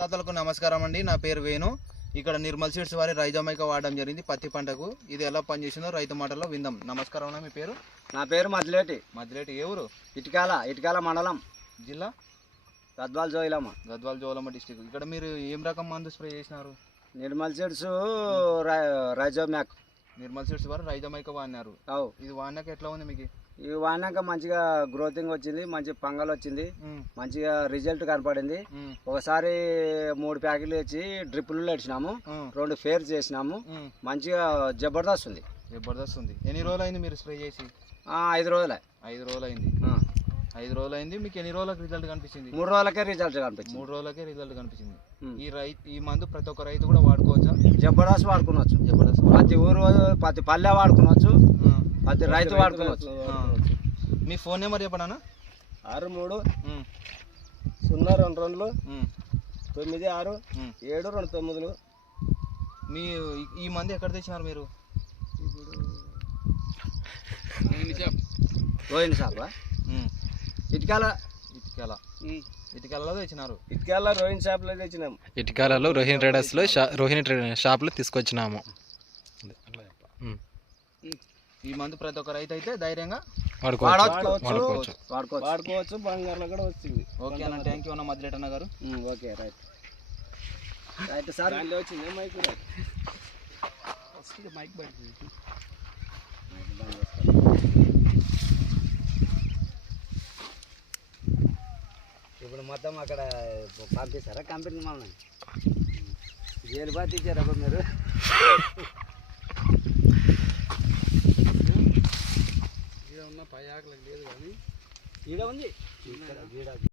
తాతలకు నమస్కారం అండి. నా పేరు వేణు. ఇక్కడ నిర్మల్ సీడ్స్ వారి రైజమైక వాడడం జరిగింది పత్తి పంటకు. ఇది ఎలా పనిచేసిందో రైతు మాటల్లో విందాం. నమస్కారం మీ పేరు? నా పేరు మదిలేటి మధ్యలేటి ఏ ఊరు? ఇటుకాల ఇటుకాల మండలం. జిల్లా? గద్వాల జోయిలమ్మ. గద్వాల జోలమ్మ డిస్టిక్. ఇక్కడ మీరు ఏం రకం మందు స్ప్రే చేసినారు? నిర్మల్ సీడ్స్ రైజో మ్యాక్ నిర్మల్ సీడ్స్ వారు రైజమైక వాడినారు. ఇది వాడినాక ఎట్లా ఉంది మీకు? ఇవి వాడినాక మంచిగా గ్రోతింగ్ వచ్చింది మంచి పంగల్ వచ్చింది మంచిగా రిజల్ట్ కనపడింది. ఒకసారి మూడు ప్యాకెట్లు ఇచ్చి డ్రిప్పులు ఇచ్చినాము రెండు ఫేర్ చేసినాము. మంచిగా జబర్దస్త్ ఉంది. జబర్దస్త్ ఉంది. ఎన్ని రోజులు అయింది మీరు స్ప్రే చేసి? ఆ, ఐదు రోజులే. ఐదు రోజులు అయింది ఐదు రోజులు అయింది మీకు ఎన్ని రోజులకు రిజల్ట్ కనిపించింది? మూడు రోజులకే రిజల్ట్ కనిపించింది. మూడు రోజులకే రిజల్ట్ కనిపించింది. ఈ రైతు ఈ మందు ప్రతి ఒక్క రైతు కూడా వాడుకోవచ్చా? జబర్దస్త్ వాడుకోవచ్చు జబర్దస్త్ ప్రతి ఊరు ప్రతి పల్లె వాడుకోవచ్చు ప్రతి రైతు వాడుకోవచ్చు. మీ ఫోన్ నెంబర్ చెప్పనా ఆరు మూడు సున్నా రెండు రెండులు తొమ్మిది ఆరు. ఏడు రెండు తొమ్మిదిలు. మీ ఈ- మందు ఎక్కడ తెచ్చినారు మీరు? రోహిణి సాబ్ ఉమ్, ఇటుకాల. ఇటుకల. ఇటుకలలో తెచ్చినారు. ఇటుకాల రోహిణి షాప్లో తెచ్చినాం. ఇటుకాలలో రోహిణి ట్రేడర్స్లో షా రోహిణి ట్రే- షాప్లో తీసుకొచ్చినాము. ఈ మందు ప్రతి ఒక్క రైతు అయితే ధైర్యంగా వాడుకోవచ్చు. వాడవచ్చు. వాడుకోవచ్చు. వాడుకోవచ్చు. వాడుకోవచ్చు బంగారులో కూడా వచ్చింది. ఓకే అన్న థ్యాంక్ యూ అన్న మధ్యలేటన్న గారు. Okay right. Right sir. వచ్చింది మైక్ మైక్ ఇప్పుడు మొత్తం అక్కడ పంపిస్తారా కంపెనీ మళ్ళీ జైలు అప్పుడు మీరు? ఉన్న పై ఆకలి లేదు కానీ ఈడ ఉంది. ఈడ